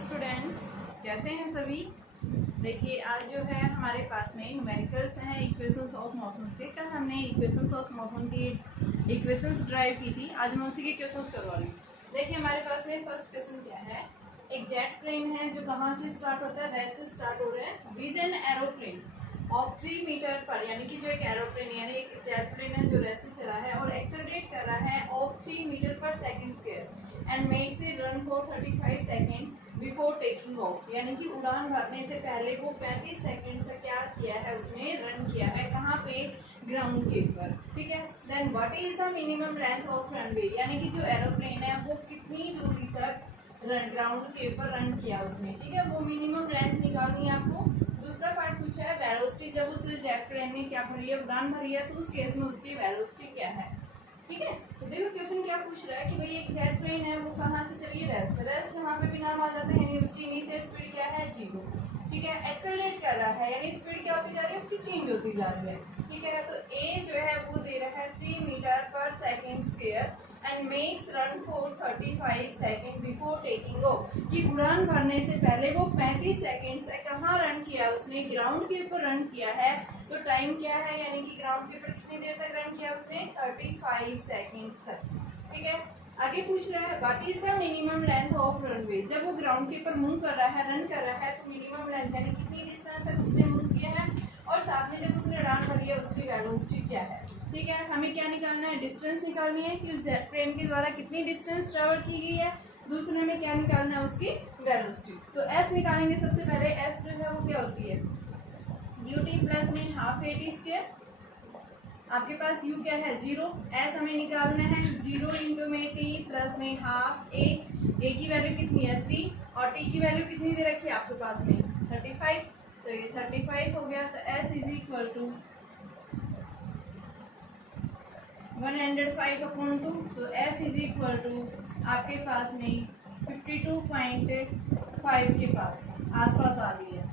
Students, कैसे हैं सभी। देखिए आज जो है हमारे पास में न्यूमेरिकल्स हैं इक्वेशंस ऑफ मोशंस के। कल हमने इक्वेशंस ऑफ मोशन की इक्वेशंस ड्राइव की थी, आज मैं उसी के क्वेश्चंस करवा रही हूँ। देखिए हमारे पास में फर्स्ट क्वेश्चन क्या है। एक जेट प्लेन है जो कहाँ से स्टार्ट होता है, रेस से स्टार्ट हो रहा है with an aeroplane of 3 metre पर, यानी कि जो एक एरोप्लेन यानी एक जेट प्लेन है जो रेस से चला है और एक्सेलरेट कर रहा है ऑफ 3 मीटर पर second square and makes it run for 35 seconds before taking of, यानी कि उड़ान भरने से पहले वो 35 सेकंड से क्या किया है, उसने रन किया है कहाँ पे, ग्राउंड के ऊपर। ठीक है, then what is the minimum length of runway, यानी कि जो एरोप्लेन है वो कितनी दूरी तक ग्राउंड के ऊपर रन किया उसने। ठीक है, वो मिनिमम लेंथ निकालनी है आपको। दूसरा पार्ट पूछा है वेलोसिटी, जब उस जेट प्लेन ने क्या भरी है, उड़ान भरी है, तो उस केस में उसकी वेलोसिटी क्या है। ठीक है, तो देखो क्वेश्चन क्या पूछ रहा है कि भाई एक जेट प्लेन है वो कहाँ से चली है, रेस्ट वहाँ पे भी नाम आ जाता है, यानी उसकी इनिशियल स्पीड क्या है, 0। ठीक है, एक्सेलरेट कर रहा है यानी स्पीड क्या होती जा रही है, उसकी चेंज होती जा रही है। ठीक है, तो ए जो है वो दे रहा है 3 मीटर पर second square and makes run for 35 second before taking of, कि उड़ान भरने से पहले वो 35 सेकंड से कहाँ रन किया, उसने ग्राउंड के ऊपर रन किया है। तो टाइम क्या है, यानी कि ग्राउंड के ऊपर कितनी देर तक रन किया उसने, 35 सेकंड्स तक। ठीक है, आगे पूछ रहा है what is the minimum length of runway, जब वो ग्राउंड के ऊपर मूव कर रहा है, रन कर रहा है, तो मिनिमम लेंथ यानी कितनी डिस्टेंस तक उसने मूव किया है, और साथ में जब उसने उड़ान भरी है उसकी वेलोसिटी क्या है। ठीक है, हमें क्या निकालना है, डिस्टेंस निकालनी है कि उस जेट प्लेन के द्वारा कितनी डिस्टेंस ट्रेवल की गई है। दूसरे में क्या निकालना है, उसकी वेलोसिटी। तो एस निकालेंगे सबसे पहले। एस जो है वो क्या होती है, यूटी प्लस में हाफ एटी स्क्वायर, आपके पास यू क्या है, 0। एस हमें निकालना है 0 इंटू में टी प्लस में हाफ ए की वैल्यू कितनी है 3 और टी की वैल्यू कितनी दे रखी है आपके पास में 35, तो ये 35 हो गया। तो एस इज इक्वल टू 105/2, तो एस इज इक्वल टू आपके पास में 52.5 के पास आसपास आ गई है।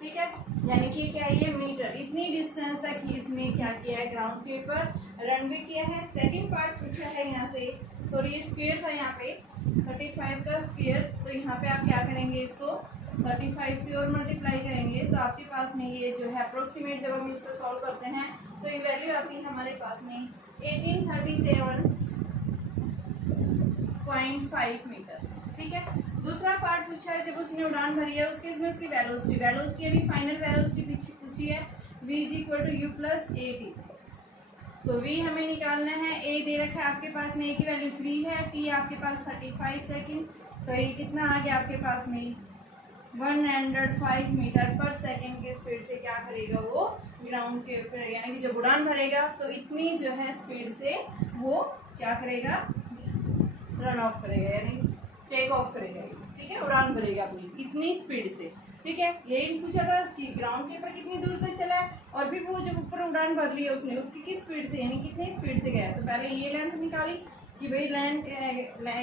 ठीक है, यानी कि क्या है, ये मीटर, इतनी डिस्टेंस तक ही इसने क्या किया है, ग्राउंड के ऊपर रनवे किया है। सेकंड पार्ट पूछा है यहाँ से, सॉरी ये स्क्वायर था यहाँ पे 35 का स्क्वायर, तो यहाँ पे आप क्या करेंगे, इसको 35 से और मल्टीप्लाई करेंगे तो आपके पास में ये जो है अप्रोक्सीमेट, जब हम इसको सॉल्व करते हैं तो ये वैल्यू आती है हमारे पास में 1837.5 मीटर। ठीक है, दूसरा पार्ट पूछा है जब उसने उड़ान भरी है उसके इसमें उसकी वेलोसिटी यानी फाइनल वेलोसिटी पूछी है, v is equal to u plus a t. तो v हमें निकालना है, a दे रखा है आपके पास में, a की वैल्यू 3 है, t आपके पास 35 सेकंड, तो ये कितना आ गया आपके पास में 105 मीटर पर सेकंड के स्पीड से क्या करेगा, वो ग्राउंड के ऊपर यानी कि जब उड़ान भरेगा तो इतनी जो है स्पीड से वो क्या करेगा, रन ऑफ करेगा यानी टेक ऑफ करेगा। ठीक है, उड़ान भरेगा अपनी इतनी स्पीड से। ठीक है, यही पूछा था कि ग्राउंड के ऊपर कितनी दूर तक चला है और फिर वो जब ऊपर उड़ान भर ली है उसने, उसकी किस स्पीड से यानी कितनी स्पीड से गया। तो पहले ये लेंथ निकाली कि भाई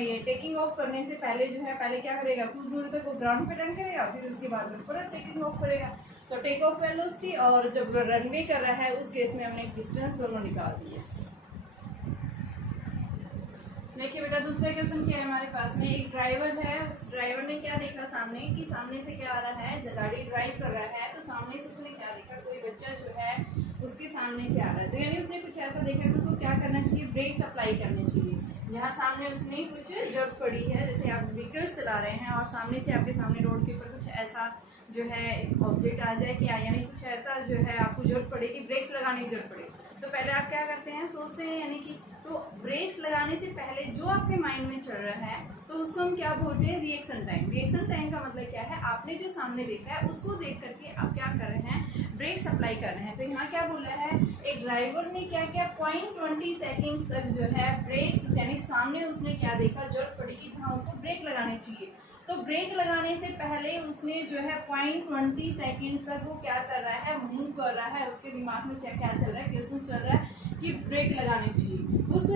ये टेकिंग ऑफ करने से पहले जो है, पहले क्या करेगा, कुछ दूर तक वो ग्राउंड पे रन करेगा, फिर उसके बाद ऊपर टेकिंग ऑफ करेगा। तो टेक ऑफ वेलोसिटी और जब रनवे कर रहा है उस केस में हमने डिस्टेंस दोनों निकाल दिए। देखिए बेटा दूसरा क्वेश्चन क्या है हमारे पास में, एक ड्राइवर है, उस ड्राइवर ने क्या देखा सामने, कि सामने से क्या आ रहा है, गाड़ी ड्राइव कर रहा है, तो सामने से उसने क्या देखा, कोई बच्चा जो है उसके सामने से आ रहा है, तो यानी उसने कुछ ऐसा देखा कि उसको क्या करना चाहिए, ब्रेक अप्लाई करनी चाहिए। यहाँ सामने उसने कुछ जरूरत पड़ी है, जैसे आप व्हीकल्स चला रहे हैं और सामने से आपके सामने रोड के ऊपर कुछ ऐसा जो है ऑब्जेक्ट आ जाए कि यानी कुछ ऐसा जो है आपको जरूरत पड़ेगी, ब्रेक्स लगाने की जरूरत पड़ेगी। तो पहले आप क्या करते हैं, सोचते हैं, यानी कि तो ब्रेक्स लगाने से पहले जो आपके माइंड में चल रहा है तो उसको हम क्या बोलते हैं, रिएक्शन टाइम। रिएक्शन टाइम का मतलब क्या है, आपने जो सामने देखा है उसको देख करके आप क्या कर रहे हैं, ब्रेक्स अप्लाई कर रहे हैं। तो यहाँ क्या बोल रहा है, एक ड्राइवर ने क्या किया, 0.20 सेकेंड्स तक जो है ब्रेक्स यानी सामने उसने क्या देखा, जरूरत पड़ेगी जहाँ उसको ब्रेक लगानी चाहिए। तो ब्रेक लगाने से पहले उसने जो है 0.20 सेकेंड्स तक वो क्या कर रहा है, मूव कर रहा है, उसके दिमाग में क्या क्या चल रहा है, क्वेश्चन चल रहा है कि ब्रेक लगानी चाहिए। उस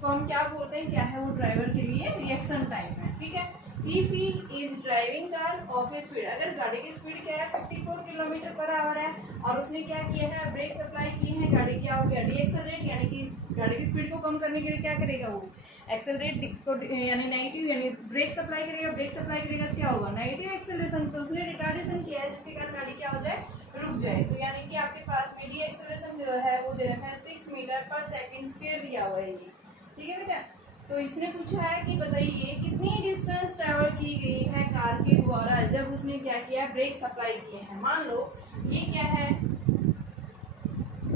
को हम क्या बोलते हैं, क्या है वो ड्राइवर के लिए रिएक्शन टाइम है। ठीक है, if he is driving car of A speed, अगर गाड़ी की स्पीड क्या है 54 किलोमीटर पर आवर है और उसने क्या किया है ब्रेक सप्लाई किए हैं, गाड़ी क्या हो गया डीएक्सेलरेट, यानी कि गाड़ी की स्पीड को कम करने के लिए क्या करेगा वो एक्सेलरेट को यानी नेगेटिव यानी ब्रेक सप्लाई करेगा, ब्रेक सप्लाई करेगा क्या होगा नेगेटिव एक्सेलरेशन, तो उसने रिटार्डेशन किया है जिसके कारण गाड़ी क्या हो जाए रुक जाए। तो यानी कि आपके पास में डी एक्सेलरेशन जो है वो दे रखा है 6 मीटर पर सेकंड स्क्वायर दिया हुआ है ये, ठीक है बेटा। तो इसने पूछा है कि बताइए कितनी डिस्टेंस ट्रेवल की गई है कार के द्वारा जब उसने क्या किया ब्रेक सप्लाई किए हैं। मान लो ये क्या है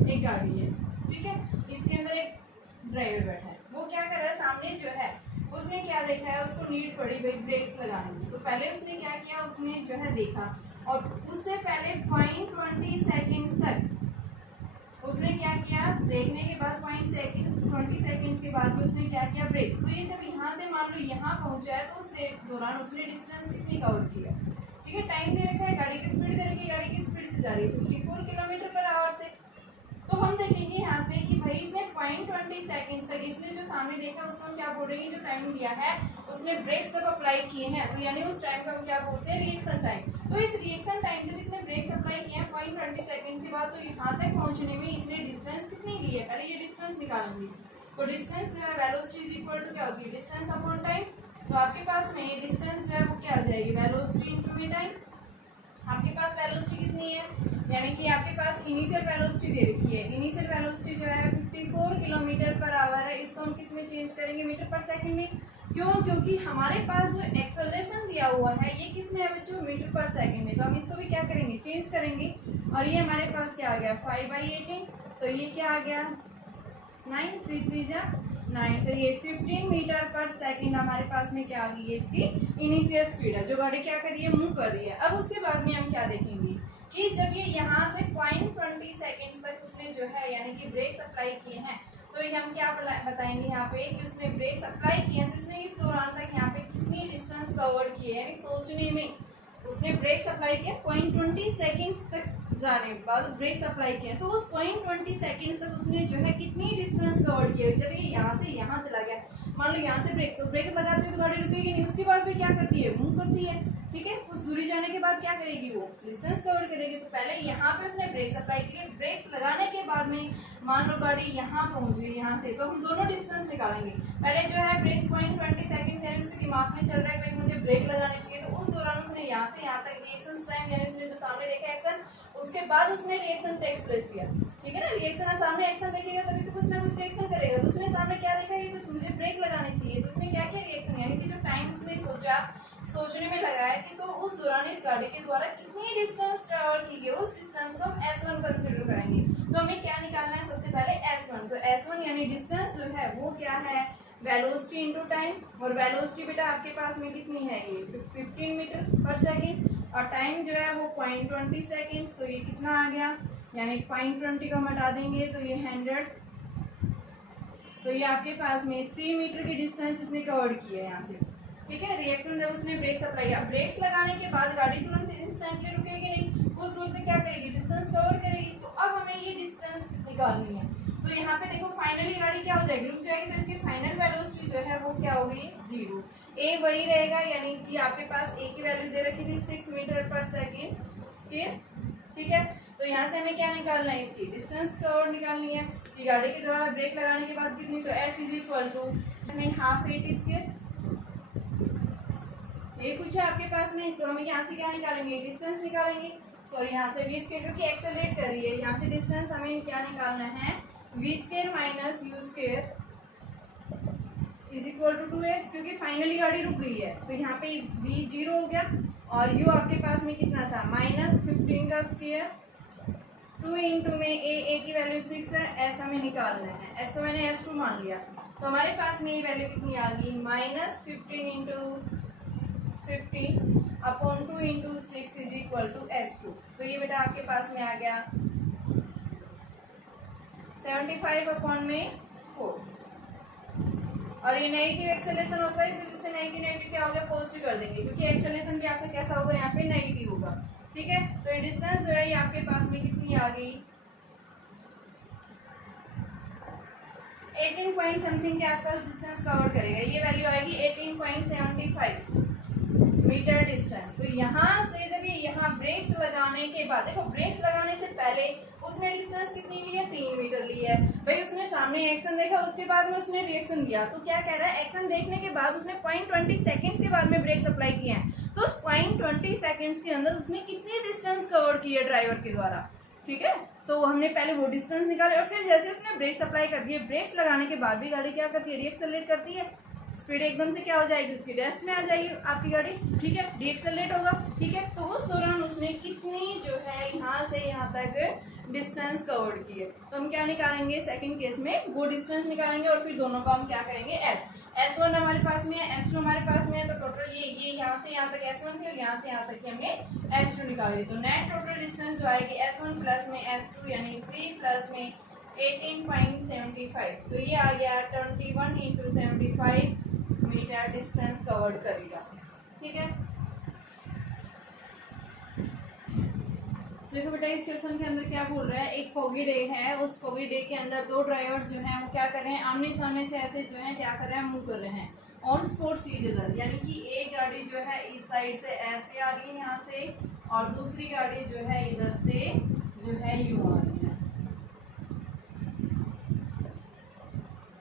एक गाड़ी है, ठीक है, इसके अंदर एक ड्राइवर बैठा है, वो क्या कर रहा है सामने जो है उसने क्या देखा है उसको नीड पड़ी भाई ब्रेक्स लगाने की, तो पहले उसने क्या किया उसने जो है देखा और उससे पहले 0.20 सेकेंड्स तक उसने क्या किया देखने के बाद 0.20 सेकेंड्स के बाद में उसने क्या किया ब्रेक्स। तो ये जब यहाँ से मान लो यहाँ पहुँचा है तो उस दौरान उसने डिस्टेंस कितनी कवर किया, ठीक है, टाइम दे रखा है, गाड़ी की स्पीड दे रखी है, गाड़ी की स्पीड से जा रही है 54 किलोमीटर पर आवर से। तो हम देखेंगे यहाँ से कि भाई इसने 0.20 सेकेंड्स तक इसने जो सामने देखा उसको हम क्या बोल रहे हैं, जो टाइम दिया है उसने ब्रेक्स तक अप्लाई किए हैं, तो यानी उस टाइम को हम क्या बोलते हैं रिएक्शन टाइम। तो इस रिएक्शन टाइम जब इसने ब्रेक्स अप्लाई किए हैं 0.20 सेकेंड्स के बाद, तो यहाँ तक पहुँचने में इसने डिस्टेंस कितनी ली है, पहले ये डिस्टेंस निकालेंगे। तो डिस्टेंस जो है वेलोसिटी इज इक्वल टू क्या होती है डिस्टेंस अपॉन टाइम। तो आपके पास में डिस्टेंस जो है वो क्या आ जाएगी वेलोसिटी इनटू टाइम। आपके पास वेलोसिटी कितनी है, यानी कि आपके पास इनिशियल वेलोसिटी दे रखी है, इनिशियल वेलोसिटी जो है 54 किलोमीटर पर आवर है, इसको हम किस में चेंज करेंगे मीटर पर सेकंड में। क्यों, क्योंकि हमारे पास जो एक्सेलरेशन दिया हुआ है ये किस में है बच्चों मीटर पर सेकंड में, तो हम इसको भी क्या करेंगे चेंज करेंगे। और ये हमारे पास क्या आ गया 5/18, तो ये क्या आ गया 9, 3 3 जा 9, तो ये 15 मीटर पर सेकंड हमारे पास में क्या आ गई है इसकी इनिशियल स्पीड है, जो गाड़ी क्या कर रही है मूव कर रही है। अब उसके बाद में हम क्या देखेंगे कि जब ये यहाँ से 0.20 सेकेंड्स तक उसने जो है यानी कि ब्रेक अप्लाई किए हैं, तो ये हम क्या बताएंगे यहाँ पे कि उसने ब्रेक अप्लाई किए हैं, तो उसने इस दौरान तक यहाँ पे कितनी डिस्टेंस कवर की है, यानी सोचने में उसने ब्रेक अप्लाई किया 0.20 सेकेंड्स तक जाने के बाद ब्रेक अप्लाई किया, तो उस 0.20 सेकेंड्स तक उसने जो है कितनी डिस्टेंस कवर किया। जब ये यहाँ से यहाँ चला गया, मान लो यहाँ से ब्रेक, तो ब्रेक लगाते हुए तो गाड़ी रुकेगी नहीं, उसके बाद फिर क्या करती है मूव करती है, ठीक है, कुछ दूरी जाने के बाद क्या करेगी वो डिस्टेंस कवर करेगी। तो पहले यहाँ पे उसने ब्रेक्स अप्लाई किए, ब्रेक्स लगाने के बाद में मान लो गाड़ी यहाँ पहुँच गई यहाँ से, तो हम दोनों डिस्टेंस निकालेंगे। पहले जो है ब्रेक्स 0.20 सेकेंड्स यानी उसके दिमाग में चल रहा है भाई मुझे ब्रेक लगाने चाहिए, तो उस दौरान उसने यहाँ से यहाँ तक रिएक्शन टाइम यानी उसने जो सामने देखा एक्शन, उसके बाद उसने रिएक्शन टेक्स प्लेस किया, ठीक है ना, रिएक्शन सामने एक्शन देखेगा तभी तो कुछ ना कुछ रिएक्शन करेगा। तो उसने सामने क्या देखा कि कुछ मुझे ब्रेक लगानी चाहिए, तो उसने क्या किया रिएक्शन, यानी कि जो टाइम उसने सोचने में लगाया कि तो उस दौरान इस गाड़ी के द्वारा कितनी डिस्टेंस ट्रेवल की गई, उस डिस्टेंस को हम S1 कंसीडर करेंगे। तो हमें क्या निकालना है सबसे पहले S1, तो S1 यानी डिस्टेंस जो है वो क्या है वेलोसिटी इनटू टाइम, और वेलोसिटी बेटा आपके पास में कितनी है ये 15 मीटर पर सेकेंड, और टाइम जो है वो 0.20 सेकेंड, तो ये कितना आ गया यानी 0.20 को हटा देंगे तो ये 100, तो ये आपके पास में 3 मीटर की डिस्टेंस इसने कवर की है यहाँ से, ठीक है। रिएक्शन जब उसने ब्रेक्स अप्लाई किया, ब्रेक्स लगाने के बाद गाड़ी तुरंत इंस्टेंटली रुकेगी नहीं, कुछ दूर तक क्या करेगी डिस्टेंस कवर करेगी। तो अब हमें ये डिस्टेंस निकालनी है, तो यहाँ पे देखो फाइनली गाड़ी क्या हो जाएगी रुक जाएगी, तो इसकी फाइनल वेलोसिटी जो है वो क्या होगी 0, ए वही रहेगा, यानी कि आपके पास ए की वैल्यू दे रखी थी 6 मीटर पर सेकेंड स्क्वायर, ठीक है। तो यहाँ से हमें क्या निकालना है इसकी डिस्टेंस कवर निकालनी है कि गाड़ी के द्वारा ब्रेक लगाने के बाद कितनी, तो S इज इक्वल टू इसमें हाफ 8 स्क्वायर, ये कुछ है आपके पास में, तो हमें यहाँ से क्या निकालेंगे डिस्टेंस निकालेंगे, सॉरी यहाँ से v स्क्वायर क्योंकि एक्सेलरेट कर रही है, यहाँ से डिस्टेंस हमें क्या निकालना है v square minus u square is equal to 2s, क्योंकि फाइनली गाड़ी रुक गई है, तो यहाँ पे v 0 हो गया और u आपके पास में कितना था -15 का स्क्वायर 2 इंटू में a की वैल्यू 6 है, s हमें निकालना है, s को मैंने s2 मान लिया, तो हमारे पास में ये वैल्यू कितनी आ गई -15 into 50 upon 2 into 6 is equal to S2, तो ये बेटा आपके पास में आ गया 75 अपॉन में 4, और ये नेगेटिव एक्सेलरेशन होता है इसलिए जिससे नेगेटिव क्या हो गया पॉजिटिव कर देंगे, क्योंकि एक्सेलरेशन भी आपका कैसा होगा यहाँ पे नेगेटिव होगा, ठीक है। तो ये डिस्टेंस जो है ये आपके पास में कितनी आ गई 18 पॉइंट समथिंग के आसपास डिस्टेंस कवर करेगा, ये वैल्यू आएगी 18.75, मीटर डिस्टेंस। तो यहाँ से जब ये यहाँ ब्रेक्स लगाने के बाद, देखो ब्रेक्स लगाने से पहले उसने डिस्टेंस कितनी ली है, 3 मीटर ली है भाई। उसने सामने एक्शन देखा, उसके बाद में उसने रिएक्शन दिया। तो क्या कह रहा है, एक्शन देखने के बाद उसने 0.20 सेकेंड्स के बाद में ब्रेक्स अप्लाई किए हैं। तो उस 0.20 सेकेंड्स के अंदर उसने कितनी डिस्टेंस कवर की है ड्राइवर के द्वारा, ठीक है। तो हमने पहले वो डिस्टेंस निकाले और फिर जैसे उसने ब्रेक्स अप्लाई कर दिए, ब्रेक्स लगाने के बाद भी गाड़ी क्या करती है, रीएक्सेलरेट करती है। स्पीड एकदम से क्या हो जाएगी, उसकी रेस्ट में आ जाएगी आपकी गाड़ी, ठीक है, रीएक्सेलरेट होगा, ठीक है। तो उस दौरान उसने कितनी जो है यहाँ से यहाँ तक डिस्टेंस कवर की है। तो हम क्या निकालेंगे, सेकंड केस में वो डिस्टेंस निकालेंगे और फिर दोनों का हम क्या करेंगे, ऐड। S1 हमारे पास में है, S2 हमारे पास में है, तो टोटल ये यहाँ से यहाँ तक S1 थी और यहाँ से यहाँ तक हमने S2 निकाली। तो नेट टोटल डिस्टेंस जो आएगी S1 प्लस में S2 यानी 3 प्लस में 18.75। तो ये आ गया 21 × 75 मीटर डिस्टेंस कवर्ड करेगा, ठीक है। देखो बेटा इस क्वेश्चन के अंदर क्या बोल रहा है, एक फोगी डे है, उस फोगी डे के अंदर दो ड्राइवर्स जो हैं वो क्या कर रहे हैं, आमने सामने से ऐसे जो है क्या कर रहे हैं, मूव कर रहे हैं ऑन स्पॉट ईच अदर। यानी कि एक गाड़ी जो है इस साइड से ऐसे आ रही है यहाँ से, और दूसरी गाड़ी जो है इधर से जो है यूं आ रही है,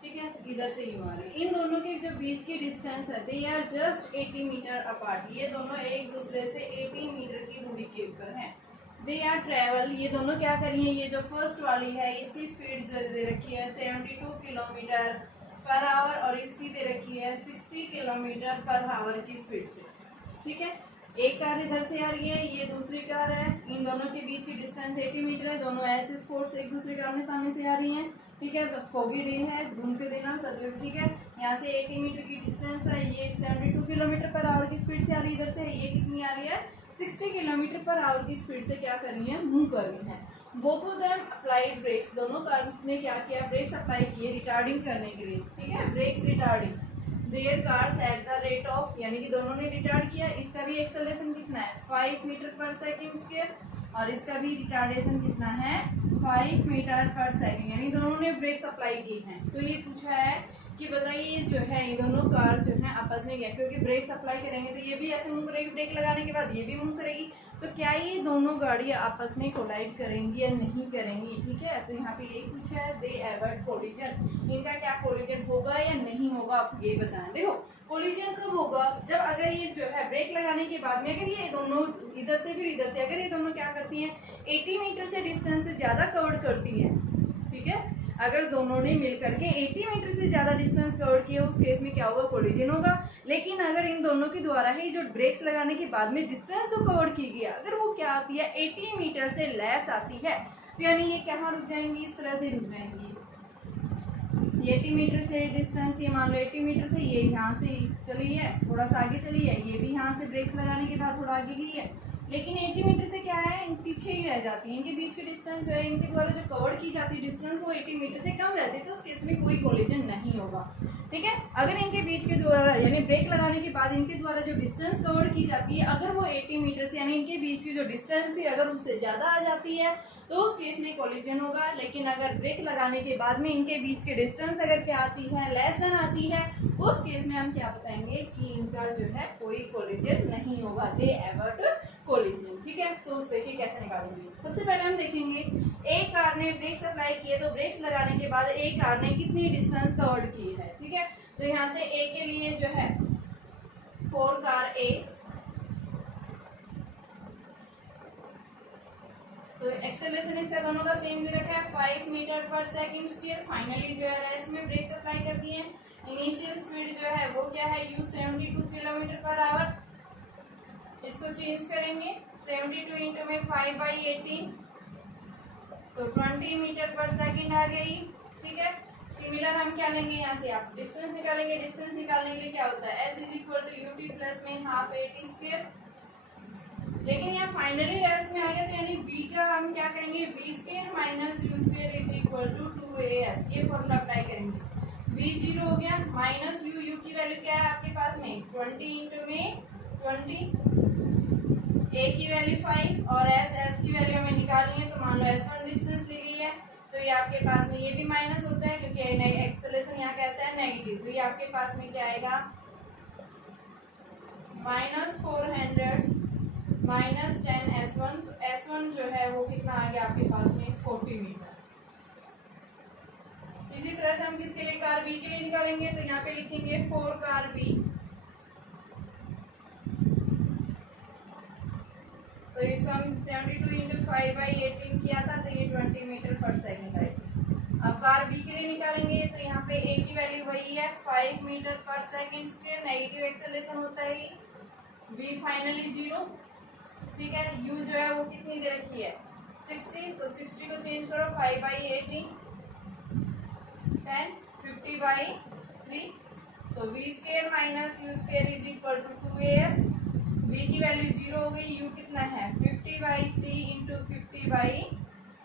ठीक है, इधर से यूं आ रही है। इन दोनों के जो बीच की डिस्टेंस है, they are just 80 metre apart. ये दोनों एक दूसरे से 80 मीटर की दूरी के ऊपर हैं। दे आर ट्रेवल, ये दोनों क्या करी है, ये जो फर्स्ट वाली है इसकी स्पीड जो दे रखी है 72 किलोमीटर पर आवर और इसकी दे रखी है 60 किलोमीटर पर आवर की स्पीड से, ठीक है। एक कार इधर से आ रही है, ये दूसरी कार है, इन दोनों के बीच की डिस्टेंस 80 मीटर है। दोनों ऐसे स्पोर्ट्स एक दूसरे कार में सामने से आ रही हैं, ठीक है। तो फोगी डे है, धूम के दिन सर्दियों, ठीक है। यहाँ से 80 मीटर की डिस्टेंस है, ये 72 किलोमीटर पर आवर की स्पीड से आ रही है इधर से, ये कितनी आ रही है 60 किलोमीटर पर आवर की स्पीड से क्या कर रही है, मूव कर रही है। Both of them applied brakes, दोनों कार्स ने क्या किया, ब्रेक्स अप्लाई किए रिटार्डिंग करने के लिए, ठीक है, brakes retarding their cars at the rate of, यानी कि दोनों ने रिटार्ड किया। इसका भी एक्सेलरेशन कितना है 5 मीटर पर सेकेंड स्क्वायर और इसका भी रिटार्डेशन कितना है 5 मीटर पर सेकेंड, यानी दोनों ने ब्रेक्स अप्लाई की हैं। तो ये पूछा है कि बताइए जो है ये दोनों कार जो है आपस में क्या, क्योंकि ब्रेक्स अप्लाई करेंगे तो ये भी ऐसे मूव करेगी, ब्रेक लगाने के बाद ये भी मूव करेगी, तो क्या ये दोनों गाड़ियाँ आपस में कोलाइड करेंगी या नहीं करेंगी, ठीक है। तो यहाँ पे यही पूछा है, दे एवर्ट कोलिजन, इनका क्या कोलिजन होगा या नहीं होगा, आप ये बताएं। देखो कोलिजन कब होगा, जब अगर ये जो है ब्रेक लगाने के बाद में अगर ये दोनों इधर से फिर इधर से अगर ये दोनों क्या करती हैं 80 मीटर से डिस्टेंस से ज़्यादा कवर करती हैं, ठीक है। अगर दोनों ने मिलकर के 80 मीटर से ज़्यादा डिस्टेंस कवर किया उस केस में क्या होगा, कोलिजन होगा। लेकिन अगर इन दोनों के द्वारा ही जो ब्रेक्स लगाने के बाद में डिस्टेंस जो कवर की गई अगर वो क्या आती है 80 मीटर से लेस आती है, तो यानी ये कहाँ रुक जाएंगी, इस तरह से रुक जाएंगी। ये 80 मीटर से डिस्टेंस, ये मान लो 80 मीटर थे, ये यहाँ से चली है, थोड़ा सा आगे चली है, ये भी यहाँ से ब्रेक्स लगाने के बाद थोड़ा आगे गई है, लेकिन 80 मीटर से क्या है पीछे ही रह जाती है। इनके बीच की डिस्टेंस जो है इनके द्वारा जो कवर की जाती है डिस्टेंस वो 80 मीटर से कम रहती है, तो उस केस में कोई कोलिजन नहीं होगा, ठीक है। अगर इनके बीच के द्वारा यानी ब्रेक लगाने के बाद इनके द्वारा जो डिस्टेंस कवर की जाती है अगर वो 80 मीटर से यानी इनके बीच की जो डिस्टेंस थी अगर उससे ज़्यादा आ जाती है तो उस केस में कोलिजन होगा। लेकिन अगर ब्रेक लगाने के बाद में इनके बीच के डिस्टेंस अगर क्या आती है लेस देन आती है उस केस में हम क्या बताएंगे कि इनका जो है कोई कोलिजन नहीं होगा, दे एवर्ट कोलिजन, ठीक है। तो देखिए कैसे निकालेंगे। सबसे पहले हम देखेंगे एक कार ने ब्रेक्स अप्लाई किए तो ब्रेक्स लगाने के बाद एक कार ने कितनी डिस्टेंस कवर्ड की है, ठीक है। तो यहाँ से ए के लिए जो है 4 कार ए, तो एक्सेलरेशन इसका दोनों का सेम दे रखा है 5 मीटर पर सेकंड स्क्वायर। फाइनली जो है रेस्ट में ब्रेक्स अप्लाई कर दिए। इनिशियल स्पीड जो है वो क्या है u 72 किलोमीटर पर आवर, इसको चेंज करेंगे 72 इंटू में 5/18 तो 20 मीटर पर सेकंड आ गई, ठीक है। सिमिलर हम क्या लेंगे यहाँ से आप डिस्टेंस निकालेंगे, डिस्टेंस निकालने के लिए क्या होता है s = ut प्लस में हाफ at स्क्वायर। लेकिन यहाँ फाइनली रेस्ट में आ गया तो यानी b का हम क्या करेंगे b square minus u square = 2as, ये फॉर्मूला अप्लाई करेंगे। b 0 हो गया माइनस u की वैल्यू क्या है आपके पास में 20 इंटू में 20, a की वैल्यू 5 और s की वैल्यू हमें निकालनी है तो मान लो s1 डिस्टेंस ली गई है तो ये आपके पास में ये भी माइनस होता है क्योंकि एक्सेलरेशन यहाँ कैसा है नेगेटिव, तो ये आपके पास में क्या आएगा -4 माइनस 10 S1। तो S1 जो है वो कितना आ गया आपके पास में 40 मीटर। इसी तरह से हम किसके लिए कार बी के लिए निकालेंगे, तो यहाँ पे लिखेंगे 4 कार बी। तो इसको हम 72 इंटू 5/18 किया था, तो ये 20 मीटर पर सेकेंड आएगी। अब कार बी के लिए निकालेंगे तो यहाँ पे ए की वैल्यू वही है 5 मीटर पर सेकेंड स्क्वायर, नेगेटिव एक्सेलरेशन होता है, वी फाइनली 0। ठीक है, यू जो है वो कितनी दे रखी है 60, तो 60 को चेंज करो 5/18 10 50/3, तो v square minus u square is equal to 2as। v की वैल्यू 0 हो गई, u कितना है 50/3 into 50/3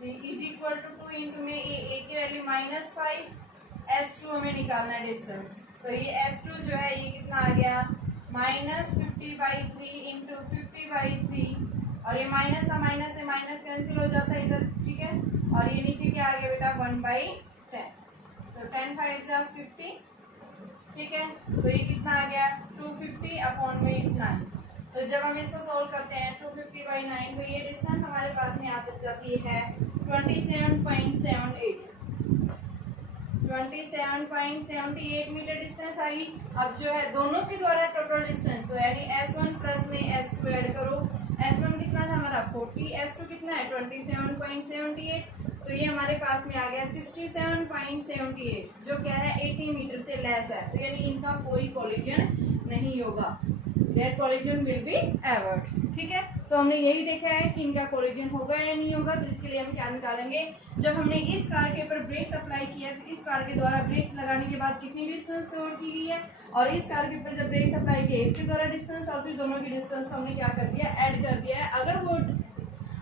is equal to 2 into में a की वैल्यू -5, s2 हमें निकालना है डिस्टेंस, तो ये s2 जो है ये कितना आ गया -50/3 इंटू 50/3, और ये माइनस था, माइनस से माइनस कैंसिल हो जाता है इधर। ठीक है, और ये नीचे क्या आ गया बेटा 1/10, तो 10 5 जा 50। ठीक है, तो ये कितना आ गया 250/9। तो जब हम इसको सोल्व करते हैं 250/9, तो ये डिस्टेंस हमारे पास में आ जाती है 27.78 मीटर डिस्टेंस आई। अब जो है दोनों के द्वारा टोटल डिस्टेंस, तो यानी S1 प्लस में S2 ऐड करो। S1 कितना था हमारा 40, S2 कितना है 27.78, तो ये हमारे पास में आ गया 67.78, जो क्या है 80 मीटर से लेस है, तो यानी इनका कोई कोलिजन नहीं होगा, there collision will be avoid. ठीक है, तो हमने यही देखा है कि इनका कोलिजन होगा या नहीं होगा, तो इसके लिए हम क्या निकालेंगे, जब हमने इस कार के ऊपर ब्रेक्स अप्लाई किया तो इस कार के द्वारा ब्रेक्स लगाने के बाद कितनी डिस्टेंस कवर की गई है, और इस कार के ऊपर जब ब्रेक्स अप्लाई किए इसके द्वारा डिस्टेंस, और फिर दोनों की डिस्टेंस हमने क्या कर दिया ऐड कर दिया है। अगर वो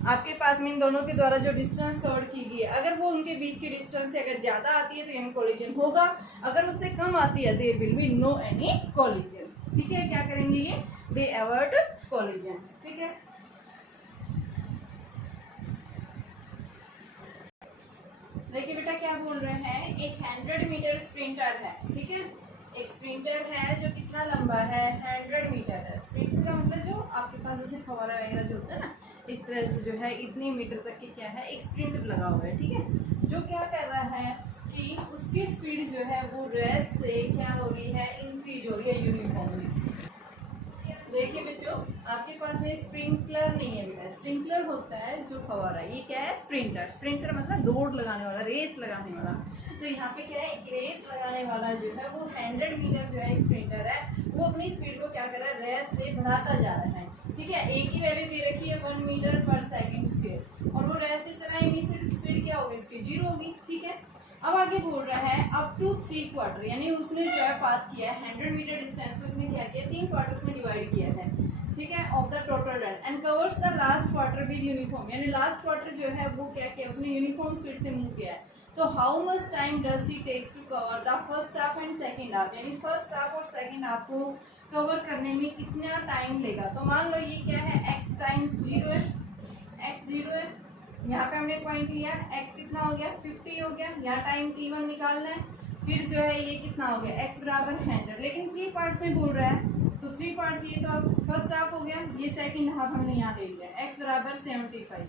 आपके पास में इन दोनों के द्वारा जो डिस्टेंस कवर की गई है, अगर वो उनके बीच की डिस्टेंस से अगर ज़्यादा आती है तो यानी कोलिजन होगा, अगर उससे कम आती है there will be no any collision. ठीक है, क्या करेंगे ये दे अवॉइड कोलिजन। ठीक है, देखिए बेटा क्या बोल रहे हैं, एक 100 मीटर स्प्रिंटर है। ठीक है, एक स्प्रिंटर है जो कितना लंबा है 100 मीटर है। स्प्रिंटर का मतलब जो आपके पास जैसे फवारा वगैरह जो होता है ना, इस तरह से जो है इतनी मीटर तक की क्या है एक स्प्रिंटर लगा हुआ है। ठीक है, जो क्या कर रहा है कि उसकी स्पीड जो है वो रेस से क्या हो रही है इंक्रीज हो रही है यूनिफॉर्मली। देखिए बच्चों, आपके पास में स्प्रिंकलर नहीं है बेटा, स्प्रिंकलर होता है जो फवारा, ये क्या है स्प्रिंटर। स्प्रिंटर मतलब दौड़ लगाने वाला, रेस लगाने वाला। तो यहाँ पे क्या है एक रेस लगाने वाला जो है वो 100 मीटर जो है स्प्रिंटर है, वो अपनी स्पीड को क्या कर रहा है रेस से बढ़ाता जा रहा है। ठीक है, एक ही वैल्यू दे रखी है 1 मीटर पर सेकेंड स्क्वायर, और वो रेस से चलाएंगे स्पीड क्या होगी इसकी 0 होगी। ठीक है, अब आगे बोल रहा है अप टू 3/4, यानी उसने जो है पाथ किया है 100 मीटर डिस्टेंस को इसने क्या किया 3 क्वार्टर्स में डिवाइड किया है। ठीक है, of the total run and covers the last quarter with uniform, यानी लास्ट क्वार्टर जो है वो क्या किया उसने यूनिफॉर्म स्पीड से मूव किया है। तो how much time does he takes to cover the first half and second half, यानी फर्स्ट हाफ और सेकेंड हाफ को कवर करने में कितना टाइम लेगा। तो मान लो ये क्या है x टाइम 0 है, x 0 है, यहाँ पे हमने पॉइंट लिया, x कितना हो गया 50 हो गया, यहाँ टाइम t1 निकालना है, फिर जो है ये कितना हो गया x बराबर 100, लेकिन 3 पार्ट्स में बोल रहा है, तो 3 पार्ट्स ये तो फर्स्ट हाफ हो गया, ये सेकंड हाफ हमने यहाँ ले लिया x बराबर 75।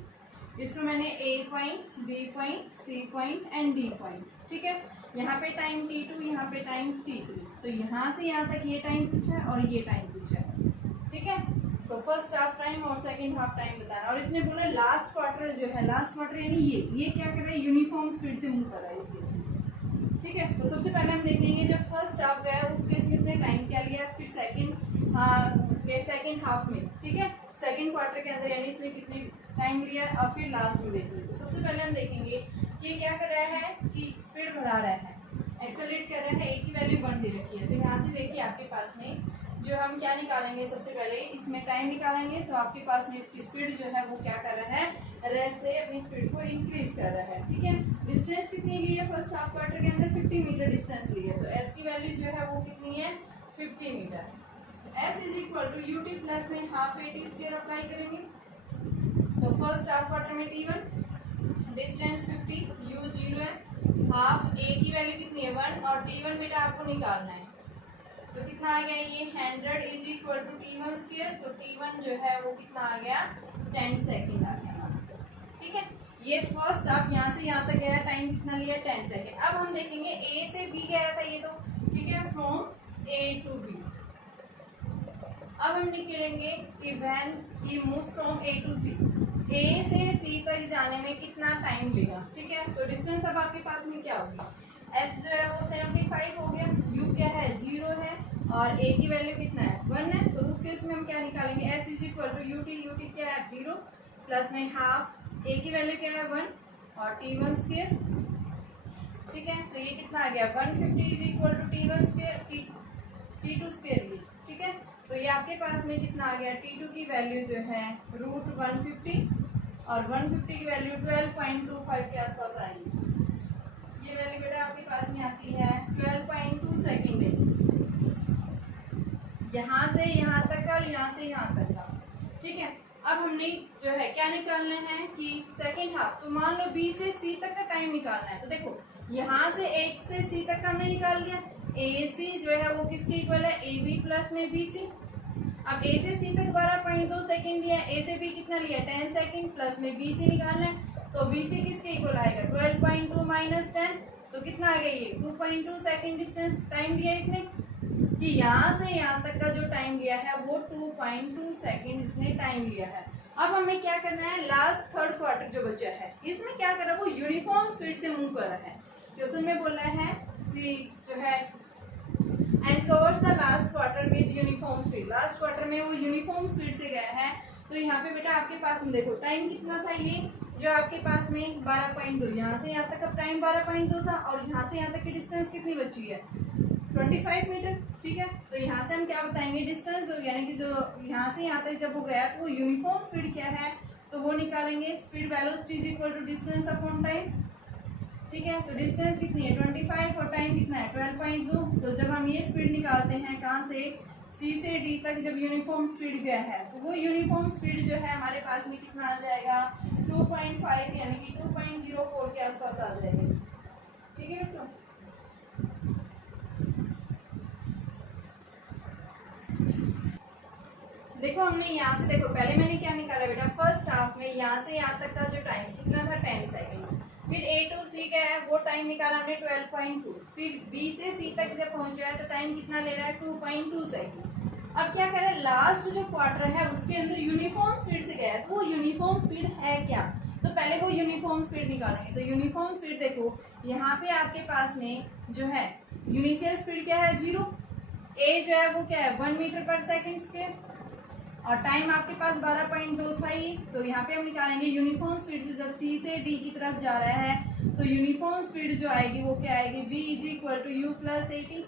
इसको मैंने a point, b point, c point and d point. ठीक है, यहाँ पे टाइम t2, यहाँ पे टाइम t3, तो यहाँ से यहाँ तक ये टाइम पूछा है और ये टाइम पूछा है। ठीक है, तो फर्स्ट हाफ टाइम और सेकंड हाफ टाइम बताना, और इसने बोला लास्ट क्वार्टर जो है, लास्ट क्वार्टर यानी ये क्या कर रहा है यूनिफॉर्म स्पीड से मूव कर रहा है इस केस में। ठीक है, तो सबसे पहले हम देखेंगे जब फर्स्ट हाफ गया उस केस में इसने टाइम क्या लिया, फिर सेकंड हाफ में। ठीक है, सेकंड क्वार्टर के अंदर यानी इसने कितनी टाइम लिया और फिर लास्ट में देखेंगे। तो सबसे पहले हम देखेंगे कि ये क्या कर रहा है कि स्पीड बढ़ा रहा है, एक्सेलरेट कर रहा है, एक की वैल्यू 1 दे रखी है। तो यहाँ से देखिए आपके पास में जो हम क्या निकालेंगे, सबसे पहले इसमें टाइम निकालेंगे, तो आपके पास में इसकी स्पीड जो है वो क्या कर रहा है रेस से अपनी स्पीड को इंक्रीज कर रहा है। ठीक है, डिस्टेंस कितनी ली है फर्स्ट हाफ क्वार्टर के अंदर 50 मीटर डिस्टेंस ली है, तो s की वैल्यू जो है वो कितनी है 50 metre. s is equal to ut plus में हाफ at स्क्वायर अप्लाई करेंगे, तो फर्स्ट हाफ क्वार्टर में t1 डिस्टेंस 50, u 0 है, हाफ a की वैल्यू कितनी है 1 और t1 बेटा आपको निकालना है। तो कितना आ गया ये 100 is equal to T1 square. तो T1 जो है वो कितना आ गया 10 सेकेंड आ गया हमारा। ठीक है, ये फर्स्ट आप यहाँ से यहाँ तक गया, टाइम कितना लिया 10 सेकेंड। अब हम देखेंगे ए से बी गया था ये तो, ठीक है, फ्रॉम ए टू बी। अब हम निकलेंगे कि when he moves from A to C, A से सी तक जाने में कितना टाइम लेगा। ठीक है, तो डिस्टेंस अब आपके पास में क्या होगी, एस जो है वो 75 हो गया, यू क्या है 0 है, और ए की वैल्यू कितना है 1 है। तो उस केस में हम क्या निकालेंगे, s is equal to u t क्या है 0 प्लस में हाफ, ए की वैल्यू क्या है 1 और T1 स्क्वायर। ठीक है, तो ये कितना आ गया 150 is equal to T1 square T2 square. ठीक है, तो ये आपके पास में कितना आ गया, T2 की वैल्यू जो है √150 और 150 की वैल्यू 12.25 के आसपास आएगी। ये वैल्यू बेटा आपके पास में आती है 12.2 सेकेंड है, यहाँ से यहाँ तक का और यहाँ से यहाँ तक का। ठीक है, अब हमने जो है क्या निकालना है कि सेकेंड हाफ, तो मान लो बी से सी तक का टाइम निकालना है। तो देखो यहाँ से ए से सी तक का हमने निकाल लिया, ए सी जो है वो किसके इक्वल है, ए बी प्लस में बी सी। अब ए से सी तक 12.2 सेकेंड लिया, ए से बी कितना लिया 10 सेकेंड, प्लस में बी सी निकालना है। तो बी सी किसके इक्वल आएगा 12.2 माइनस 10, तो कितना आ गया ये 2.2 सेकेंड डिस्टेंस टाइम लिया इसने, कि यहाँ से यहाँ तक का जो टाइम लिया है वो 2.2 सेकेंड इसने टाइम लिया है। अब हमें क्या करना है, लास्ट थर्ड क्वार्टर जो बचा है इसमें क्या कर रहा है, वो यूनिफॉर्म स्पीड से मूव कर रहा है। क्वेश्चन में बोल रहा है सी जो है and covers the last quarter with uniform speed, last quarter में वो यूनिफॉर्म स्पीड से गया है। तो यहाँ पे बेटा आपके पास में देखो टाइम कितना था, ये जो आपके पास में 12.2, यहाँ से यहाँ तक का टाइम 12.2 था, और यहाँ से यहाँ तक की डिस्टेंस कितनी बची है 25 मीटर। ठीक है, तो यहाँ से हम क्या बताएंगे डिस्टेंस, यानी कि जो यहाँ से यहाँ तक जब वो गया तो वो यूनिफॉर्म स्पीड क्या है, तो वो निकालेंगे speed velocity is equal to distance upon time. ठीक है, तो डिस्टेंस कितनी है 25 और टाइम कितना है 12.2। तो जब हम ये स्पीड निकालते हैं कहाँ से, सी से डी तक जब यूनिफॉर्म स्पीड गया है, तो वो यूनिफॉर्म स्पीड जो है हमारे पास में कितना आ जाएगा 2.5 यानी कि 2.04 के आसपास आ जाएगा। ठीक है बच्चों, देखो हमने यहाँ से देखो पहले मैंने क्या निकाला बेटा, फर्स्ट हाफ में यहाँ से यहाँ तक का जो टाइम कितना था 10 सेकेंड, फिर ए टू सी का है वो टाइम निकाला हमने 12.2, फिर बी से सी तक जब पहुंचा है तो टाइम कितना ले रहा है 2.2 सेकेंड। अब क्या कर रहा है, लास्ट जो क्वार्टर है उसके अंदर यूनिफॉर्म स्पीड से गया है, तो वो यूनिफॉर्म स्पीड है क्या, तो पहले वो यूनिफॉर्म स्पीड निकालेंगे। तो यूनिफॉर्म स्पीड देखो यहाँ पे आपके पास में जो है यूनिशियल स्पीड क्या है 0, ए जो है वो क्या है 1 मीटर पर सेकेंड स्क्वायर, और टाइम आपके पास 12.2 था ये। तो यहाँ पे हम निकालेंगे यूनिफॉर्म स्पीड से, जब सी से डी की तरफ जा रहा है तो यूनिफॉर्म स्पीड जो आएगी वो क्या आएगी, v is equal to u plus 80।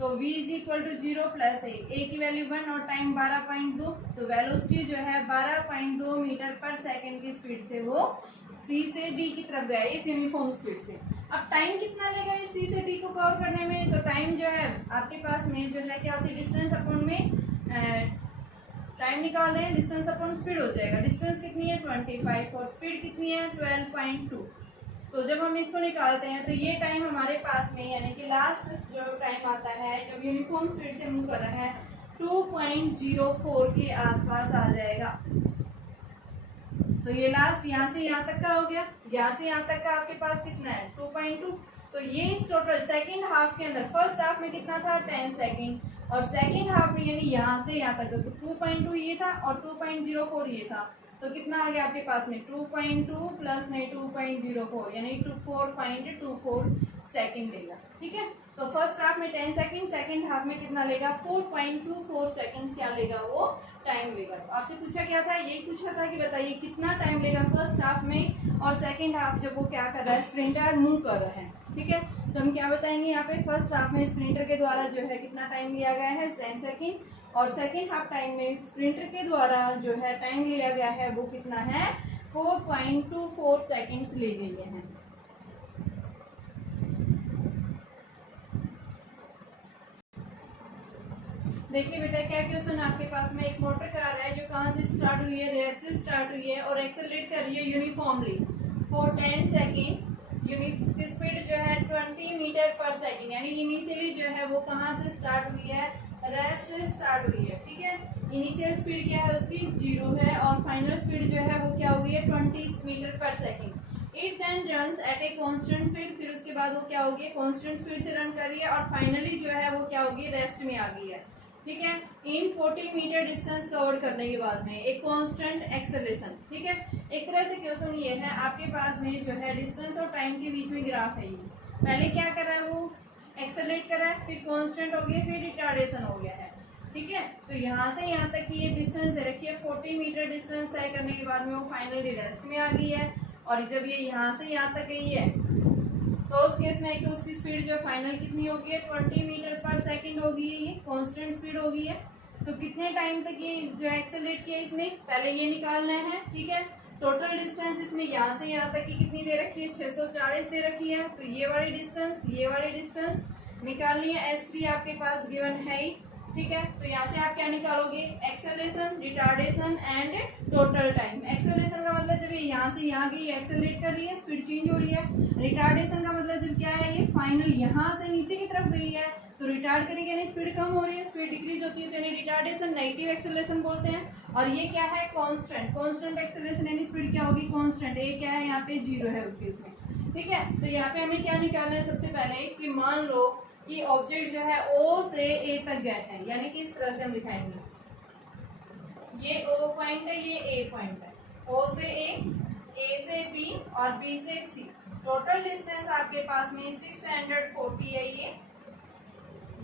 तो v is equal to 0 plus a की वैल्यू 1 और टाइम 12.2, तो वेलोसिटी जो है 12.2 मीटर पर सेकेंड की स्पीड से वो सी से डी की तरफ गया इस यूनिफॉर्म स्पीड से। अब टाइम कितना लेगा इस सी से डी को कवर करने में, तो टाइम जो है आपके पास में जो है क्या होती है डिस्टेंस अपॉन में टाइम निकाल रहे हैं, डिस्टेंस अपॉन स्पीड हो जाएगा। डिस्टेंस कितनी है 25 और स्पीड कितनी है 12.2। तो जब हम इसको निकालते हैं तो ये टाइम हमारे पास में यानी कि लास्ट जो टाइम आता है जब यूनिफॉर्म स्पीड से मूव कर रहा है 2.04 के आसपास आ जाएगा। तो ये लास्ट यहाँ से यहाँ तक का हो गया, यहाँ से यहाँ तक का आपके पास कितना है 2.2। तो ये इस टोटल सेकेंड हाफ के अंदर, फर्स्ट हाफ में कितना था 10 सेकेंड, और सेकेंड हाफ में यानी यहाँ से यहाँ तक तो 2.2 ये था और 2.04 ये था, तो कितना आ गया आपके पास में 2.2 प्लस में 2.04 यानी 4.24 सेकेंड लेगा। ठीक है, तो फर्स्ट हाफ में 10 सेकेंड, सेकेंड हाफ में कितना लेगा 4.24 सेकेंड क्या लेगा वो टाइम लेगा। तो आपसे पूछा क्या था, यही पूछा था कि बताइए कितना टाइम लेगा फर्स्ट हाफ में और सेकेंड हाफ जब वो क्या कर रहा है स्प्रिंटर मूव कर रहा है। ठीक है, तो हम क्या बताएंगे यहाँ पे फर्स्ट हाफ में स्प्रिंटर के द्वारा जो है कितना टाइम लिया गया है 10 सेकेंड, और सेकेंड हाफ टाइम में स्प्रिंटर के द्वारा जो है टाइम लिया गया है वो कितना है 4.24 सेकेंड्स ले लिए हैं। देखिए बेटा क्या क्वेश्चन आपके पास में, एक मोटर कार है जो कहाँ से स्टार्ट हुई है, रेस से स्टार्ट हुई है और एक्सेलरेट कर रही है यूनिफॉर्मली फॉर 10 सेकेंड इसकी स्पीड जो है 20 मीटर पर सेकेंड, यानी इनिशियली जो है वो कहाँ से स्टार्ट हुई है, रेस्ट से स्टार्ट हुई है। ठीक है, इनिशियल स्पीड क्या है उसकी 0 है और फाइनल स्पीड जो है वो क्या हो गई है 20 मीटर पर second. It then runs at a constant speed, फिर उसके बाद वो क्या होगी कांस्टेंट स्पीड से रन कर रही है और फाइनली जो है वो क्या होगी रेस्ट में आ गई है। ठीक है, इन 40 मीटर डिस्टेंस कवर करने के बाद में एक कांस्टेंट एक्सेलरेशन। ठीक है, एक तरह से क्वेश्चन ये है आपके पास में जो है डिस्टेंस और टाइम के बीच में ग्राफ है। ये पहले क्या कर रहा है वो एक्सेलरेट कर रहा है, फिर कांस्टेंट हो गया, फिर रिटार्डेशन हो गया है। ठीक है, तो यहाँ से यहाँ तक की ये डिस्टेंस दे रखी है 40 मीटर डिस्टेंस तय करने के बाद में वो फाइनली रेस्ट में आ गई है। और जब ये यहाँ से यहाँ तक गई है तो उस केस में एक तो उसकी स्पीड जो फाइनल कितनी होगी है 20 मीटर पर सेकंड होगी है, ये कांस्टेंट स्पीड होगी है। तो कितने टाइम तक ये जो एक्सेलरेट किया इसने पहले ये निकालना है। ठीक है, टोटल डिस्टेंस इसने यहाँ से यहाँ तक की कितनी दे रखी है 640 दे रखी है। तो ये वाली डिस्टेंस निकालनी है। S3 आपके पास गिवन है ही। ठीक है, तो यहाँ से आप क्या निकालोगे acceleration, retardation and total time. Acceleration का मतलब जब ये यहाँ से यहाँ गई एक्सेलरेट कर रही है, स्पीड चेंज हो रही है। रिटार्डेशन का मतलब जब क्या है ये फाइनल यहाँ से नीचे की तरफ गई है तो रिटार्ड करेंगे यानी स्पीड कम हो रही है, स्पीड डिक्रीज होती है तो यानी रिटार्डेशन, नेगेटिव एक्सेलरेशन बोलते हैं। और ये क्या है कांस्टेंट एक्सेलरेशन यानी स्पीड क्या होगी कांस्टेंट। ए क्या है यहाँ पे 0 है उसके इसमें। ठीक है, तो यहाँ पे हमें क्या निकालना है सबसे पहले कि मान लो कि ऑब्जेक्ट जो है O से A तक गए हैं, यानी कि इस तरह से हम दिखाएंगे ये O पॉइंट है, ये A पॉइंट है। O से A से B और B से C। टोटल डिस्टेंस आपके पास में 640 है।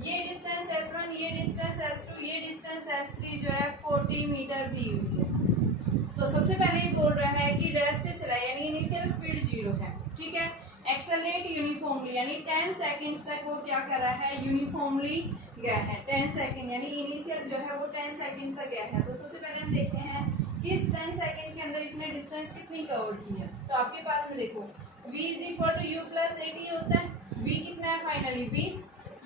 ये डिस्टेंस S1, ये डिस्टेंस S2, ये डिस्टेंस S3 जो है 40 मीटर दी हुई है। तो सबसे पहले ये बोल रहा है कि रेस्ट से चला यानी इनिशियल स्पीड 0 है। ठीक है, एक्सेलरेट यूनिफॉर्मली यानी 10 सेकंड्स तक वो क्या कर रहा है यूनिफॉर्मली गया है। 10 सेकंड यानी इनिशियल जो है वो 10 सेकंड्स तक गया है। तो सबसे पहले हम देखते हैं कि इस 10 सेकंड के अंदर इसने डिस्टेंस कितनी कवर की है। तो आपके पास में देखो v = u + 80 होता है। v कितना है फाइनली 20,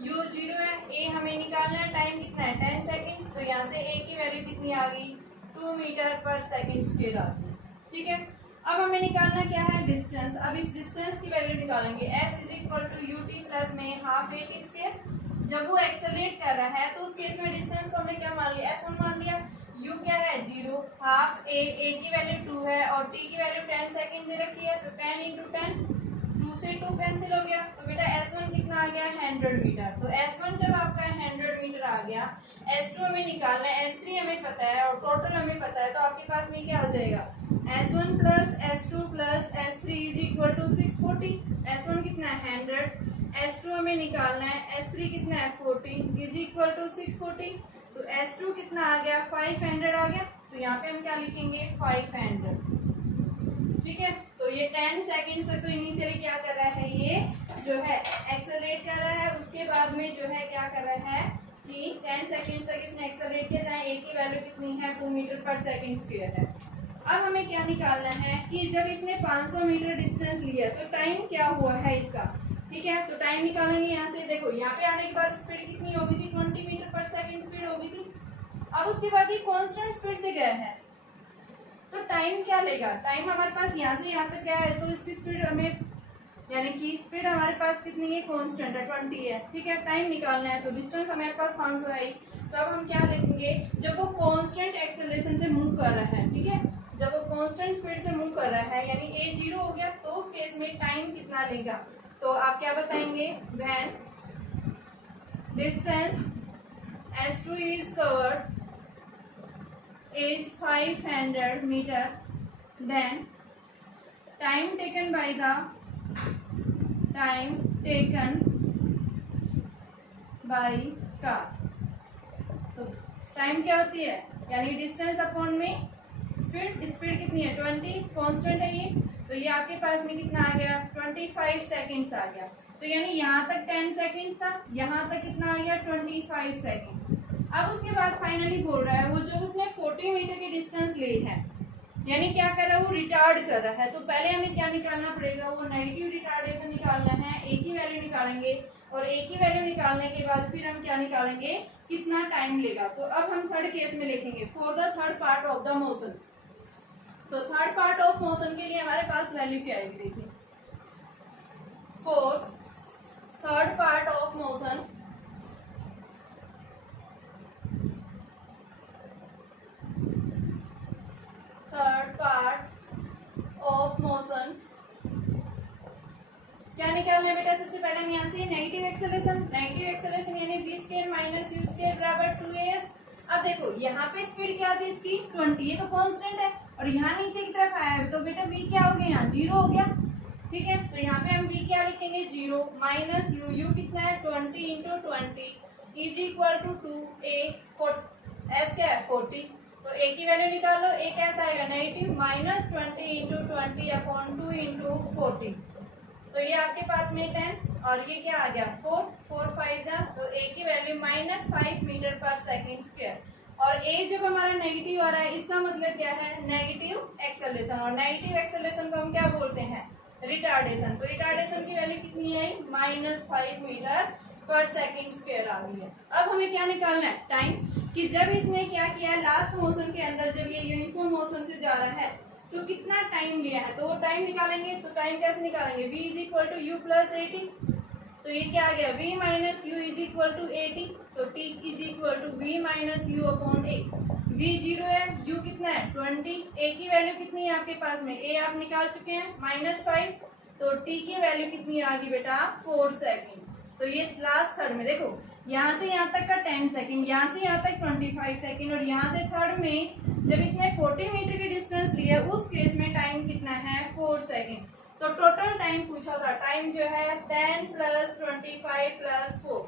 u 0 है, a हमें निकालना है, टाइम कितना है 10 सेकंड। तो यहाँ से a की वैल्यू कितनी आ गई 2 मीटर पर सेकंड स्क्वायर आ गई। ठीक है, अब हमें निकालना क्या है डिस्टेंस। अब इस डिस्टेंस की वैल्यू निकालेंगे s = ut प्लस में हाफ at स्क्वायर। जब वो एक्सेलरेट कर रहा है तो उस केस में डिस्टेंस को हमने क्या मान लिया s1 मान लिया, u क्या है 0, हाफ a की वैल्यू 2 है और t की वैल्यू 10 सेकंड दे रखी है। तो 10 × 10 2 से 2 कैंसिल हो गया। तो बेटा s1 कितना आ गया 100 मीटर। तो s1 जब आपका 100 मीटर आ गया, s2 हमें निकालना है, s3 हमें पता है और टोटल हमें पता है। तो आपके पास में क्या हो जाएगा S1 + S2 + S3 = 640। S1 कितना है 100, S2 हमें निकालना है, S3 कितना है 40 = 640। तो S2 कितना आ गया 500 आ गया। तो यहाँ पे हम क्या लिखेंगे 500। ठीक है, तो ये 10 सेकंड तक तो इनिशियली क्या कर रहा है ये जो है एक्सेलरेट कर रहा है। उसके बाद में जो है क्या कर रहा है कि 10 सेकंड तक इसने एक्सेलरेट किया, जहाँ a की वैल्यू कितनी है 2 मीटर पर सेकंड स्क्वायर है। अब हमें क्या निकालना है कि जब इसने 500 मीटर डिस्टेंस लिया तो टाइम क्या हुआ है इसका। ठीक है, तो टाइम निकालेंगे यहाँ से। देखो यहाँ पे आने के बाद स्पीड कितनी होगी थी 20 मीटर पर सेकंड स्पीड होगी थी। अब उसके बाद ये कांस्टेंट स्पीड से गया है तो टाइम क्या लेगा, टाइम हमारे पास यहाँ से यहाँ तक गया है तो इसकी स्पीड हमें यानी कि स्पीड हमारे पास कितनी है कांस्टेंट है 20 है। ठीक है, टाइम निकालना है तो डिस्टेंस हमारे पास 500 है। तो अब हम क्या लिखेंगे जब वो कांस्टेंट एक्सेलरेशन से मूव कर रहा है। ठीक है, जब वो कांस्टेंट स्पीड से मूव कर रहा है यानी a 0 हो गया तो उस केस में टाइम कितना लेगा। तो आप क्या बताएंगे when distance S2 is covered is 500 meter, then time taken by the car। तो टाइम क्या होती है यानी डिस्टेंस अपॉन में स्पीड कितनी है 20 कांस्टेंट है ये। तो ये आपके पास में कितना आ गया 25 सेकंड्स आ गया। तो यानी यहाँ तक 10 सेकंड्स था, यहाँ तक कितना आ गया 25 सेकंड। अब उसके बाद फाइनली बोल रहा है वो जो उसने 40 मीटर की डिस्टेंस ली है यानी क्या कर रहा है वो रिटार्ड कर रहा है। तो पहले हमें क्या निकालना पड़ेगा वो नेगेटिव रिटार्डेशन निकालना है। a की वैल्यू निकालेंगे और a की वैल्यू निकालने के बाद फिर हम क्या निकालेंगे कितना टाइम लेगा। तो अब हम थर्ड केस में लिखेंगे for the third part of the motion. तो थर्ड पार्ट ऑफ मोशन के लिए हमारे पास वैल्यू क्या आएगी देखिए fourth, third part of motion, third part of motion. क्या निकालना है बेटा? सबसे पहले हम यहाँ से नेगेटिव एक्सेलरेशन, नेगेटिव एक्सेलरेशन यानी v square minus u square बराबर 2as। अब देखो यहाँ पे स्पीड क्या थी इसकी 20, ये तो कांस्टेंट है, और यहाँ नीचे की तरफ आया है तो बेटा v क्या हो गया? यहाँ 0 हो गया। ठीक है, तो यहाँ पे हम v क्या लिखेंगे? 0 माइनस u कितना है? 20 into 20 is equal to 2a, s क्या है? 40। तो a की वैल्यू निकालो, a कैसा आएगा? Negative minus 20 into 20 upon 2 into 40। तो ये आपके पास में 10 और ये क्या आ गया? 4, 4 5 जा, तो a की वैल्यू माइनस 5 मीटर पर सेकेंड स्क्वायर। और a जब हमारा नेगेटिव आ रहा है इसका मतलब क्या है? नेगेटिव एक्सेलरेशन, और नेगेटिव एक्सेलरेशन को हम क्या बोलते हैं? रिटार्डेशन। तो रिटार्डेशन की वैल्यू कितनी आई? माइनस 5 मीटर पर सेकेंड स्क्वायर आ गई है। अब हमें क्या निकालना है? टाइम, कि जब इसने क्या किया है लास्ट मोशन के अंदर, जब ये यूनिफॉर्म मोशन से जा रहा है तो कितना टाइम लिया है, तो वो टाइम निकालेंगे। तो टाइम कैसे निकालेंगे? v is equal to u plus 80, तो ये क्या आ गया? v minus u is equal to 80, तो t is equal to v minus u upon a। v 0 है, u कितना है? 20, a की वैल्यू कितनी है आपके पास में? a आप निकाल चुके हैं -5, तो t की वैल्यू कितनी आ गई बेटा? 4 सेकेंड। तो ये लास्ट थर्ड में देखो, यहाँ से यहाँ तक का 10 सेकेंड, यहाँ से यहाँ तक 25 सेकेंड, और यहाँ से थर्ड में जब इसने 40 मीटर की डिस्टेंस लिया उस केस में टाइम कितना है? 4 सेकेंड। तो टोटल टाइम पूछा था, टाइम जो है 10 प्लस 25 प्लस 4,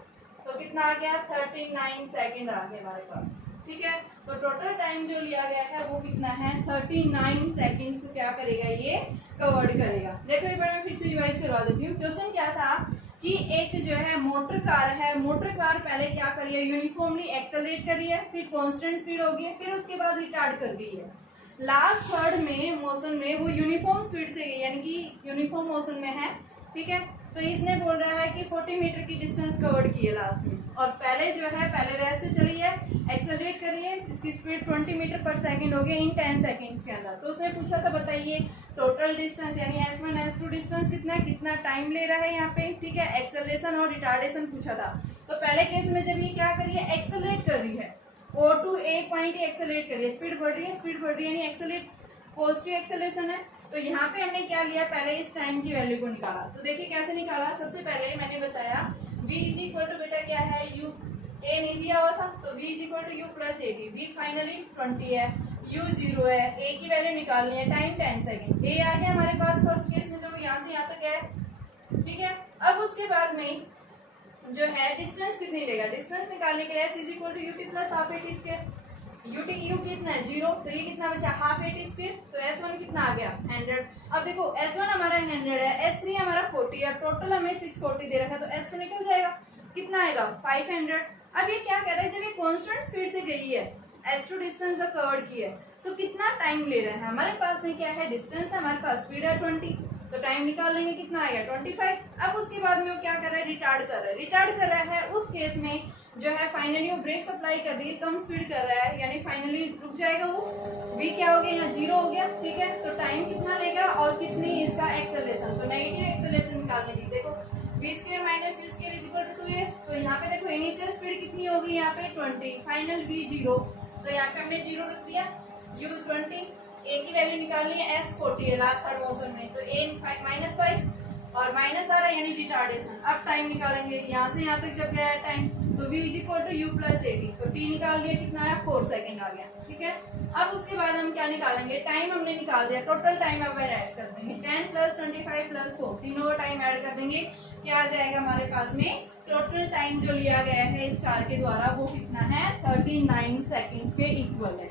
तो कितना आ गया? 39 सेकेंड आ गया हमारे पास। ठीक है, तो टोटल टाइम जो लिया गया है वो कितना है? 39 सेकेंड से क्या करेगा? ये कवर्ड करेगा। देखो एक बार मैं फिर से रिवाइज करवा देती हूँ। क्वेश्चन क्या था कि एक जो है मोटर कार है, मोटर कार पहले क्या कर रही है? यूनिफॉर्मली एक्सेलरेट कर रही है, फिर कांस्टेंट स्पीड होगी, फिर उसके बाद रिटार्ड कर गई है। लास्ट थर्ड में मोशन में वो यूनिफॉर्म स्पीड से गई, यानी कि यूनिफॉर्म मोशन में है। ठीक है, तो इसने बोल रहा है कि 40 मीटर की डिस्टेंस कवर की है लास्ट में, और पहले जो है पहले रेस से चली है, एक्सेलरेट कर रही है, इसकी स्पीड 20 मीटर पर सेकंड हो गई इन 10 सेकंड्स के अंदर। तो उसने पूछा था बताइए टोटल डिस्टेंस यानी S1 S2 डिस्टेंस कितना, कितना टाइम ले रहा है यहाँ पे। ठीक है, एक्सेलरेशन और रिटार्डेशन पूछा था। तो पहले केस में जब ये क्या कर रही है? एक्सेलरेट कर रही है, O to A point accelerate कर रही है, स्पीड बढ़ रही है, स्पीड बढ़ रही है यानी एक्सेलरेट, पॉजिटिव एक्सेलरेशन है। तो यहाँ पे हमने क्या लिया? पहले इस टाइम की वैल्यू को निकाला। तो देखिए कैसे निकाला। सबसे पहले मैंने बताया v इज इक्वल टू बेटा क्या है? u, a नहीं दिया हुआ था, तो v is equal to u plus 80, v finally 20 है, u 0 है, a की वैल्यू निकालनी है, टाइम 10 सेकेंड। a आ गया हमारे पास फर्स्ट केस में, जब यहाँ से यहाँ तक है। ठीक है, अब उसके बाद में जो है डिस्टेंस कितनी लेगा? डिस्टेंस निकालने के लिए s is equal to u t plus half a t square. U t u कितना है? 0, तो ये कितना बचा? Half a t square. तो S1 कितना आ गया? 100। अब देखो S1 हमारा 100 है, S3 हमारा 40 है, टोटल हमें 640 दे रखा है, तो S2 निकल जाएगा। कितना आएगा? 500। अब ये क्या कह रहा है? जब ये कांस्टेंट स्पीड से गई है, S2 डिस्टेंस जब कवर की है, तो कितना टाइम ले रहा है? हमारे पास में क्या है? डिस्टेंस है, हमारे पास स्पीड है 20, तो टाइम निकाल लेंगे, कितना आएगा? 25। अब उसके बाद में वो क्या कर रहा है? रिटार्ड कर रहा है। रिटार्ड कर रहा है उस केस में जो है फाइनली वो ब्रेक सप्लाई कर दी, कम स्पीड कर रहा है, यानी फाइनली रुक जाएगा वो। v क्या हो गया? यहाँ 0 हो गया। ठीक है, तो टाइम कितना लेगा और कितनी इसका एक्सेलरेशन? तो नेगेटिव एक्सेलरेशन निकालने की देखो v square minus u square is equal to 2s। तो यहाँ पे देखो इनिशियल स्पीड कितनी होगी? यहाँ पे 20, फाइनल v 0, तो यहाँ पे हमने 0 रख दिया, u 20, a की वैल्यू निकालनी है, s 40 है लास्ट थर्ड मोशन में, तो a -5 और माइनस आ रहा है यानी रिटार्डेशन। अब टाइम निकालेंगे, यहाँ से यहाँ तक जब गया है टाइम, तो v is equal to u plus 80, तो t निकाल लिया, कितना आया? 4 सेकेंड आ गया। ठीक है, अब उसके बाद हम क्या निकालेंगे? टाइम हमने निकाल दिया, टोटल टाइम अब ऐड कर देंगे, 10 प्लस 25 प्लस 4, तीनों का टाइम ऐड कर देंगे। क्या आ जाएगा हमारे पास में? टोटल टाइम जो लिया गया है इस कार के द्वारा वो कितना है? 39 सेकेंड्स के इक्वल है।